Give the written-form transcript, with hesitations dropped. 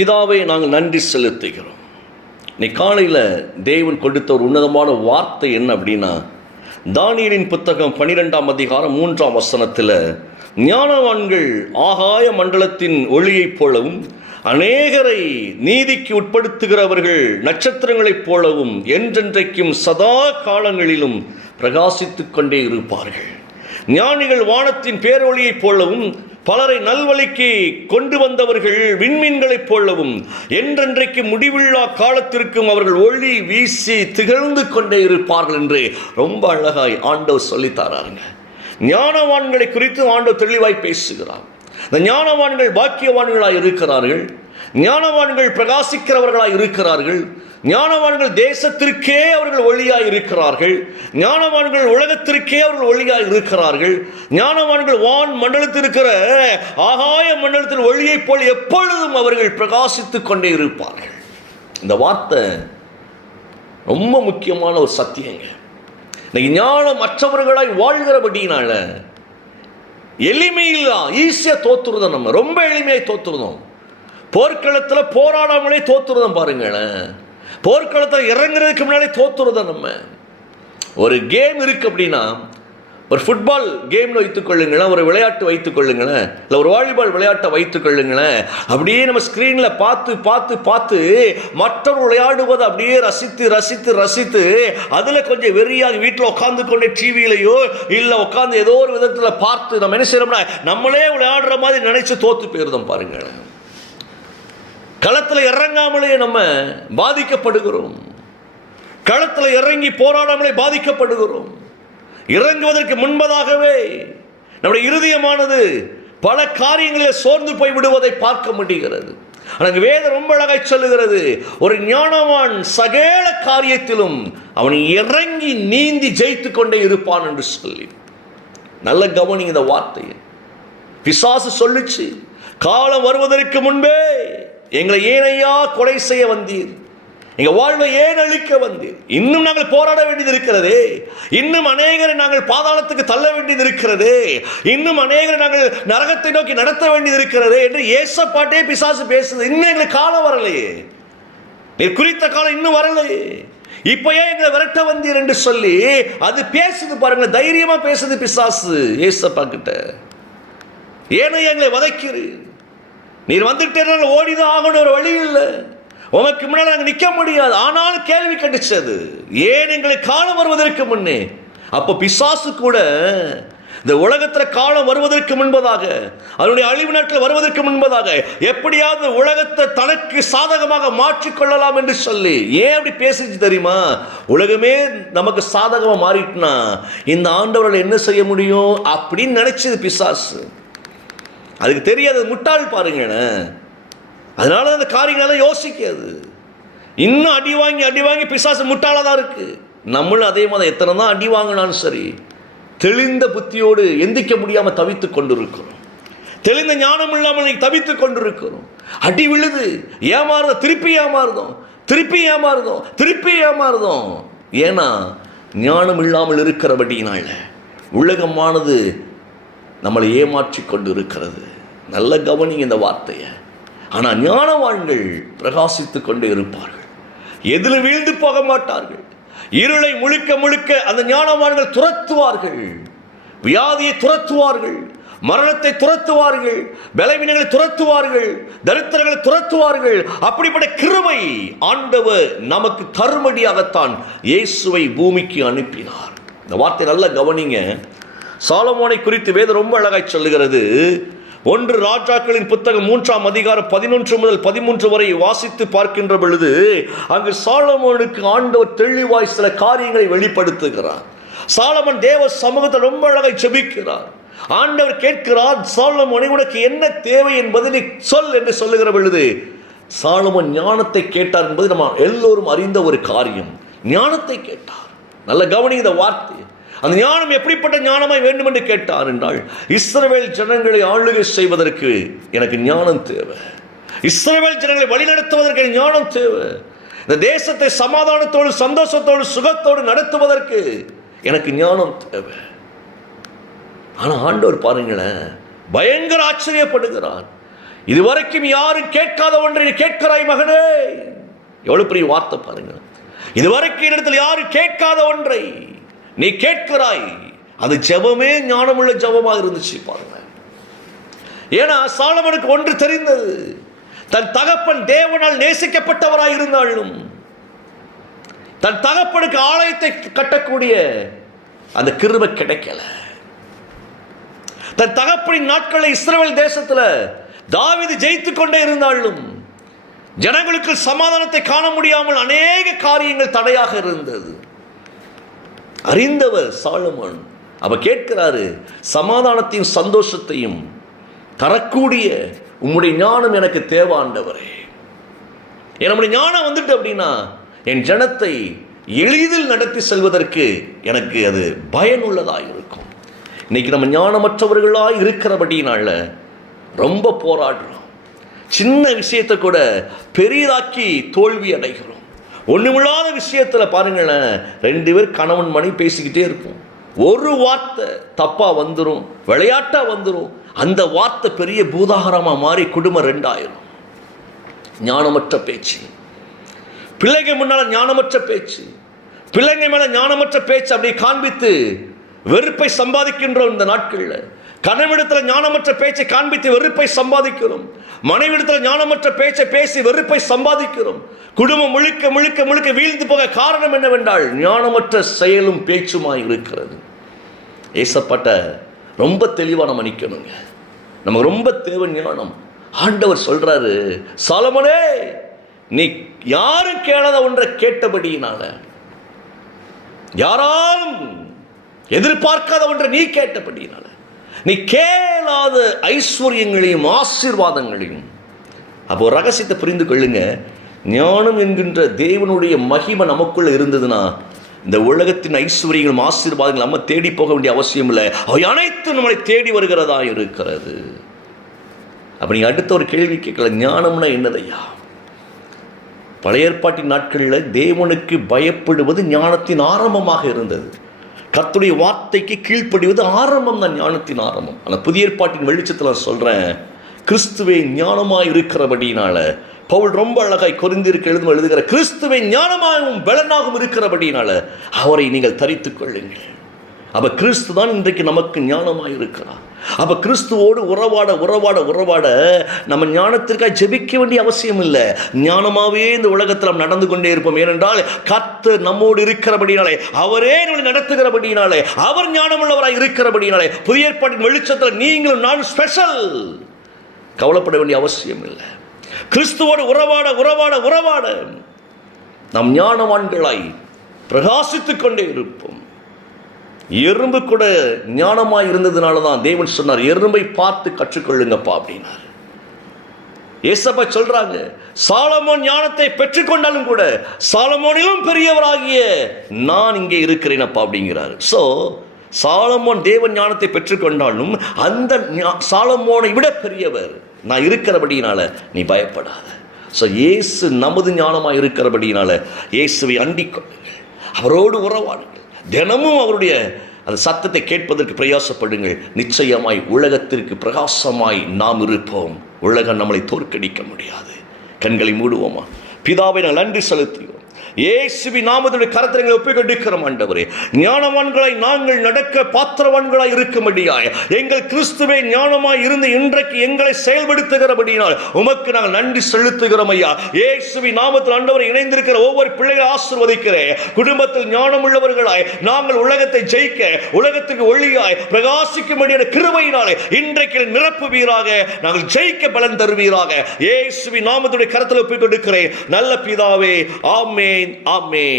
பிதாவை நாங்கள் நன்றி செலுத்துகிறோம். இன்னைக்கு காலையில் தேவன் கொடுத்த ஒரு உன்னதமான வார்த்தை என்ன அப்படின்னா, தானியேலின் புத்தகம் 12ஆம் அதிகாரம் 3ஆம் வசனத்தில், ஞானவான்கள் ஆகாய மண்டலத்தின் ஒளியைப் போலவும் அநேகரை நீதிக்கு உட்படுத்துகிறவர்கள் நட்சத்திரங்களைப் போலவும் என்றென்றைக்கும் சதா காலங்களிலும் பிரகாசித்து கொண்டே இருப்பார்கள். ஞானிகள் வானத்தின் பேரொளியைப் போலவும் பலரை நல்வழிக்கு கொண்டு வந்தவர்கள் விண்மீன்களைப் போலவும் என்றென்றைக்கு முடிவில்லா காலத்திற்கும் அவர்கள் ஒளி வீசி திகழ்ந்து கொண்டே இருப்பார்கள் என்று ரொம்ப அழகாய் ஆண்டவர் சொல்லித்தாராங்க. ஞானவான்களை குறித்து ஆண்டவர் தெளிவாய் பேசுகிறார். இந்த ஞானவான்கள் பாக்கியவான்களாய் இருக்கிறார்கள், ஞானவான்கள் பிரகாசிக்கிறவர்களாய் இருக்கிறார்கள், ஞானவான்கள் தேசத்திற்கே அவர்கள் ஒளியாய் இருக்கிறார்கள், ஞானவான்கள் உலகத்திற்கே அவர்கள் ஒளியாய் இருக்கிறார்கள், ஞானவான்கள் வான் மண்டலத்தில் இருக்கிற ஆகாய மண்டலத்தில் ஒளியைப் போல் எப்பொழுதும் அவர்கள் பிரகாசித்துக் கொண்டே இருப்பார்கள். இந்த வார்த்தை ரொம்ப முக்கியமான ஒரு சத்தியங்க. இன்னைக்கு ஞானம் மற்றவர்களாய் வாழ்கிறபடினால எளிமையில்லா ஈஸியா தோத்துருதோம். நம்ம ரொம்ப எளிமையாய் தோத்துருதோம். போர்க்களத்தில் போராடாமலே தோத்துருதோம். பாருங்களேன், போர்க்களத்தில் இறங்குறதுக்கு முன்னாலே தோத்துருதோம். நம்ம ஒரு கேம் இருக்கு அப்படின்னா, ஒரு ஃபுட்பால் கேம்னு வைத்துக்கொள்ளுங்களேன், ஒரு விளையாட்டு வைத்துக்கொள்ளுங்களேன், இல்லை ஒரு வாலிபால் விளையாட்டை வைத்துக்கொள்ளுங்களேன். அப்படியே நம்ம ஸ்க்ரீனில் பார்த்து பார்த்து பார்த்து மற்றவர் விளையாடுவதை அப்படியே ரசித்து ரசித்து ரசித்து அதில் கொஞ்சம் வெறியாக வீட்டில் உட்காந்து கொண்டே டிவியிலையோ இல்லை உட்காந்து ஏதோ ஒரு விதத்தில் பார்த்து நம்ம என்ன செய்யறோம்னா நம்மளே விளையாடுற மாதிரி நினைச்சு தோத்து போயிருந்தோம். பாருங்களேன், களத்தில் இறங்காமலே நம்ம பாதிக்கப்படுகிறோம், களத்தில் இறங்கி போராடாமலே பாதிக்கப்படுகிறோம். இறங்குவதற்கு முன்பதாகவே நம்முடைய இருதயமானது பல காரியங்களில் சோர்ந்து போய் விடுவதை பார்க்க முடிகிறது. ஆனால் வேதம் ரொம்ப அழகாய் சொல்லுகிறது, ஒரு ஞானவான் சகல காரியத்திலும் அவன் இறங்கி நீந்தி ஜெயித்து கொண்டே இருப்பான் என்று சொல்லி. நல்ல கவனிங்க இந்த வார்த்தையை. பிசாசு சொல்லுச்சு, காலம் வருவதற்கு முன்பே எங்களை ஏனையா கொலை செய்ய வந்தீர், எங்க வாழ்வை ஏன் அழிக்க வந்தீர், இன்னும் நாங்கள் போராட வேண்டியது இருக்கிறது, இன்னும் அநேகரை நாங்கள் பாதாளத்துக்கு தள்ள வேண்டியது இருக்கிறது, இன்னும் அநேகரை நாங்கள் நரகத்தை நோக்கி நடத்த வேண்டியது இருக்கிறது என்று ஏசப்பாட்டே பிசாசு பேசுது. இன்னும் எங்களுக்கு காலம் வரலையே, நீர் குறித்த காலம் இன்னும் வரலையே, இப்ப ஏன் எங்களை விரட்ட வந்தீர் என்று சொல்லி அது பேசுது. பாருங்க, தைரியமா பேசுது பிசாசு ஏசப்பா கிட்ட. ஏனை எங்களை வதைக்கிறீர், நீர் வந்துட்டே ஓடிதான் ஆகணும், ஒரு வழி இல்லை, உமக்கு முன்னால் நாங்கள் நிற்க முடியாது. ஆனாலும் கேள்வி கட்டுச்சது, ஏன் எங்களுக்கு காலம் வருவதற்கு முன்னே. அப்போ பிசாசு கூட இந்த உலகத்தில் காலம் வருவதற்கு முன்பதாக, அதனுடைய அழிவு நாட்கள் வருவதற்கு முன்பதாக எப்படியாவது உலகத்தை தனக்கு சாதகமாக மாற்றிக்கொள்ளலாம் என்று சொல்லி ஏன் அப்படி பேசிச்சு தெரியுமா? உலகமே நமக்கு சாதகமாக மாறிட்டுனா இந்த ஆண்டவர்கள் என்ன செய்ய முடியும் அப்படின்னு நினைச்சது பிசாசு. அதுக்கு தெரியாது, முட்டாள் பாருங்களேன். அதனால அந்த காரியங்களெல்லாம் யோசிக்காது. இன்னும் அடி வாங்கி பிசாசு முட்டாளாக தான் இருக்கு. நம்மளும் அதே மாதிரி எத்தனை தான் அடி வாங்கினாலும் சரி, தெளிந்த புத்தியோடு எந்திக்க முடியாமல் தவித்து கொண்டிருக்கிறோம். தெளிந்த ஞானம் இல்லாமல் தவித்து கொண்டிருக்கிறோம். அடி விழுது, ஏமாறுதோம், திருப்பி ஏமாறுதோம். ஏன்னா ஞானம் இல்லாமல் இருக்கிறபடினால உலகமானது நம்மளை ஏமாற்றி கொண்டு இருக்கிறது. நல்ல கவனிங்க இந்த வார்த்தையை. ஆனால் ஞானவான்கள் பிரகாசித்துக் கொண்டே இருப்பார்கள், எதில் வீழ்ந்து போக மாட்டார்கள். இருளை முழுக்க முழுக்க அந்த ஞானவான்கள் துரத்துவார்கள், வியாதியை துரத்துவார்கள், மரணத்தை துரத்துவார்கள், பலவீனங்களை துரத்துவார்கள், தரித்திரங்களை துரத்துவார்கள். அப்படிப்பட்ட கிருபை ஆண்டவர் நமக்கு தருமடியாகத்தான் இயேசுவை பூமிக்கு அனுப்பினார். இந்த வார்த்தை நல்ல கவனிங்க. சாலமோனை குறித்து வேதம் ரொம்ப அழகாய் சொல்லுகிறது. 1 ராஜாக்களின் புத்தகம் 3ஆம் அதிகாரம் 11 முதல் 13 வரை வாசித்து பார்க்கின்ற பொழுது அங்கு சாலமோனுக்கு ஆண்டவர் தெளிவாய் சில காரியங்களை வெளிப்படுத்துகிறார். சாலமன் தேவ சமூகத்தை ரொம்ப அழகாய் ஜெபிக்கிறார். ஆண்டவர் கேட்கிறார், சாலமோனே உனக்கு என்ன தேவை என்பதை நீ சொல் என்று சொல்லுகிற பொழுது சாலமோன் ஞானத்தை கேட்டார் என்பது நம்ம எல்லோரும் அறிந்த ஒரு காரியம். ஞானத்தை கேட்டார். நல்ல கவனிங்க இந்த வார்த்தை. அந்த ஞானம் எப்படிப்பட்ட ஞானமாய் வேண்டும் என்று கேட்டார் என்றால், இஸ்ரவேல் ஜனங்களை ஆளுகை செய்வதற்கு எனக்கு ஞானம் தேவை, இஸ்ரவேல் ஜனங்களை வழிநடத்துவதற்கு எனக்கு ஞானம் தேவை, இந்த தேசத்தை சமாதானத்தோடு சந்தோஷத்தோடு சுகத்தோடு நடத்துவதற்கு எனக்கு ஞானம் தேவை. ஆனால் ஆண்டவர் பாருங்களேன், பயங்கர ஆச்சரியப்படுகிறார். இதுவரைக்கும் யாரும் கேட்காத ஒன்றை நீ கேட்கிறாய் மகனே. எவ்வளவு பெரிய வார்த்தை பாருங்க. இதுவரைக்கும் இடத்தில் யாரும் கேட்காத ஒன்றை நீ கேட்கிறாய். அது ஜெபமே ஞானமுள்ள ஜெபமாக இருந்துச்சு பாருங்க. ஏன்னா சாலமனுக்கு ஒன்று தெரிந்தது, தன் தகப்பன் தேவனால் நேசிக்கப்பட்டவராய் இருந்தாலும் தன் தகப்பனுக்கு ஆலயத்தை கட்டக்கூடிய அந்த கிருபை கிடைக்கல. தன் தகப்பனின் நாட்களில் இஸ்ரவேல் தேசத்தில் தாவீது ஜெயித்துக் கொண்டே இருந்தாலும் ஜனங்களுக்கு சமாதானத்தை காண முடியாமல் அநேக காரியங்கள் தடையாக இருந்தது. அறிந்தவர் சாலமோன். அவ கேட்கிறாரு, சமாதானத்தையும் சந்தோஷத்தையும் தரக்கூடிய உம்முடைய ஞானம் எனக்கு தேவை ஆண்டவரே. என்னுடைய ஞானம் வந்துட்டு அப்படின்னா என் ஜனத்தை எளிதில் நடத்தி செல்வதற்கு எனக்கு அது பயனுள்ளதாக இருக்கும். இன்னைக்கு நம்ம ஞானமற்றவர்களாக இருக்கிறபடினால ரொம்ப போராடுறோம். சின்ன விஷயத்தை கூட பெரிதாக்கி தோல்வி அடைகிறோம். ஒண்ணுமில்லாத விஷயத்துல பாருங்களேன், 2 பேர் கணவன் மனைவி பேசிக்கிட்டே இருப்போம். ஒரு வார்த்தை தப்பா வந்துடும், விளையாட்டா வந்துடும். அந்த வார்த்தை பெரிய பூதாகரமா மாறி குடும்பம் 2 ஆயிரும். ஞானமற்ற பேச்சு, பிள்ளைங்க முன்னால ஞானமற்ற பேச்சு, பிள்ளைங்க மேல ஞானமற்ற பேச்சு அப்படி காண்பித்து வெறுப்பை சம்பாதிக்கின்றோம். இந்த நாட்கள்ல கணவனிடத்தில் ஞானமற்ற பேச்சை காண்பித்து வெறுப்பை சம்பாதிக்கிறோம். மனைவிடத்தில் ஞானமற்ற பேச்சை பேசி வெறுப்பை சம்பாதிக்கிறோம். குடும்பம் முழுக்க முழுக்க முழுக்க வீழ்ந்து போக காரணம் என்னவென்றால் ஞானமற்ற செயலும் பேச்சுமாய் இருக்கிறது. ஏசப்பட்ட ரொம்ப தெளிவா நம்ம நிற்கணுங்க. நம்ம ரொம்ப தேவை ஞானம். ஆண்டவர் சொல்றாரு, சாலமோனே நீ யாரும் கேளாத ஒன்றை கேட்டபடியினால, யாராலும் எதிர்பார்க்காத ஒன்றை நீ கேட்டபடியினால, நீ கேளாத ஐஸ்வர்யங்களையும் ஆசீர்வாதங்களையும். அப்போ ரகசியத்தை புரிந்து கொள்ளுங்க. ஞானம் என்கின்ற தேவனுடைய மகிமை நமக்குள்ள இருந்ததுன்னா இந்த உலகத்தின் ஐஸ்வர்யங்களும் ஆசீர்வாதங்கள் நம்ம தேடி போக வேண்டிய அவசியம் இல்லை. அவை அனைத்தும் நம்மளை தேடி வருகிறதா இருக்கிறது. அப்ப நீங்க அடுத்த ஒரு கேள்வி கேட்கல, ஞானம்னா என்னதையா? பழைய ஏற்பாட்டின் நாட்களில் தேவனுக்கு பயப்படுவது ஞானத்தின் ஆரம்பமாக இருந்தது. கர்த்தருடைய வார்த்தைக்கு கீழ்ப்படிவது ஆரம்பம் தான், ஞானத்தின் ஆரம்பம். ஆனால் புதிய ஏற்பாட்டின் வெளிச்சத்தில் சொல்றேன், கிறிஸ்துவை ஞானமாய் இருக்கிறபடினால பவுல் ரொம்ப அழகாய் கொரிந்தியருக்கு எழுதுகிற கிறிஸ்துவை ஞானமாகவும் பலனாகவும் இருக்கிறபடினால அவரை நீங்கள் தரித்துக் கொள்ளுங்கள். அப்ப கிறிஸ்து தான் இன்றைக்கு நமக்கு ஞானமாய் இருக்கிறார். அப்ப கிறிஸ்துவோடு உறவாட உறவாட உறவாட நம்ம ஞானத்திற்காக ஜெபிக்க வேண்டிய அவசியம் இல்லை. ஞானமாவே இந்த உலகத்தில் நாம் நடந்து கொண்டே இருப்போம். ஏனென்றால் கர்த்தர் நம்மோடு இருக்கிறபடினாலே, அவரே நம்மளை நடத்துகிறபடினாலே, அவர் ஞானமுள்ளவராய் இருக்கிறபடினாலே புதிய ஏற்பாட்டின் வெளிச்சத்தில் நீங்களும் நான் ஸ்பெஷல். கவலைப்பட வேண்டிய அவசியம் இல்லை. கிறிஸ்துவோடு உறவாட உறவாட உறவாட நாம் ஞானவான்களாய் பிரகாசித்துக் கொண்டே இருப்போம். எறும்பு கூட ஞானமாய் இருந்ததுனால தான் தேவன் சொன்னார், எறும்பை பார்த்து கற்றுக்கொள்ளுங்கப்பா அப்படின்னார். ஏசப்பா சொல்றாங்க, சாலமோன் ஞானத்தை பெற்றுக்கொண்டாலும் கூட சாலமோனிலும் பெரியவராகிய நான் இங்கே இருக்கிறேனப்பா அப்படிங்கிறார். ஸோ சாலமோன் தேவன் ஞானத்தை பெற்றுக்கொண்டாலும் அந்த சாலமோனை விட பெரியவர் நான் இருக்கிறபடினால நீ பயப்படாத. ஸோ இயேசு நமது ஞானமாக இருக்கிறபடினால இயேசுவை அண்டிக் கொள்ளுங்கள், அவரோடு உறவாடுங்கள், தினமும் அவருடைய அந்த சத்தத்தை கேட்பதற்கு பிரயாசப்படுங்கள். நிச்சயமாய் உலகத்திற்கு பிரகாசமாய் நாம் இருப்போம். உலகம் நம்மளை தோற்கடிக்க முடியாது. கண்களை மூடுவோமா? பிதாவை நாங்கள் நன்றி செலுத்துகிறோம். இயேசுவின் நாமத்துடைய கரத்திலே ஒப்புக்கொண்டிருக்கிறோம். ஆண்டவரே, ஞானவான்களாய் நாங்கள் நடக்க பாத்திரவான்களாய் இருக்கும்படியாய் எங்கள் கிறிஸ்துவே ஞானமாய் இருந்து இன்றைக்கு எங்களை செயல்படுத்துகிறபடியால் உமக்கு நாங்கள் நன்றி செலுத்துகிறோம் ஐயா. இயேசுவின் நாமத்தில் ஆண்டவரை இணைந்திருக்கிற ஒவ்வொரு பிள்ளைகளை ஆசீர்வதிக்கிறேன். குடும்பத்தில் ஞானம் உள்ளவர்களாய் நாங்கள் உலகத்தை ஜெயிக்க, உலகத்துக்கு ஒளியாய் பிரகாசிக்கும்படியான கிருபையினாலே இன்றைக்கு நிரப்புவீராக, நாங்கள் ஜெயிக்க பலன் தருவீராக. இயேசுவின் நாமத்துடைய கரத்தில் ஒப்புக்கொண்டிருக்கிறேன் நல்ல பிதாவே. ஆமென். Amen.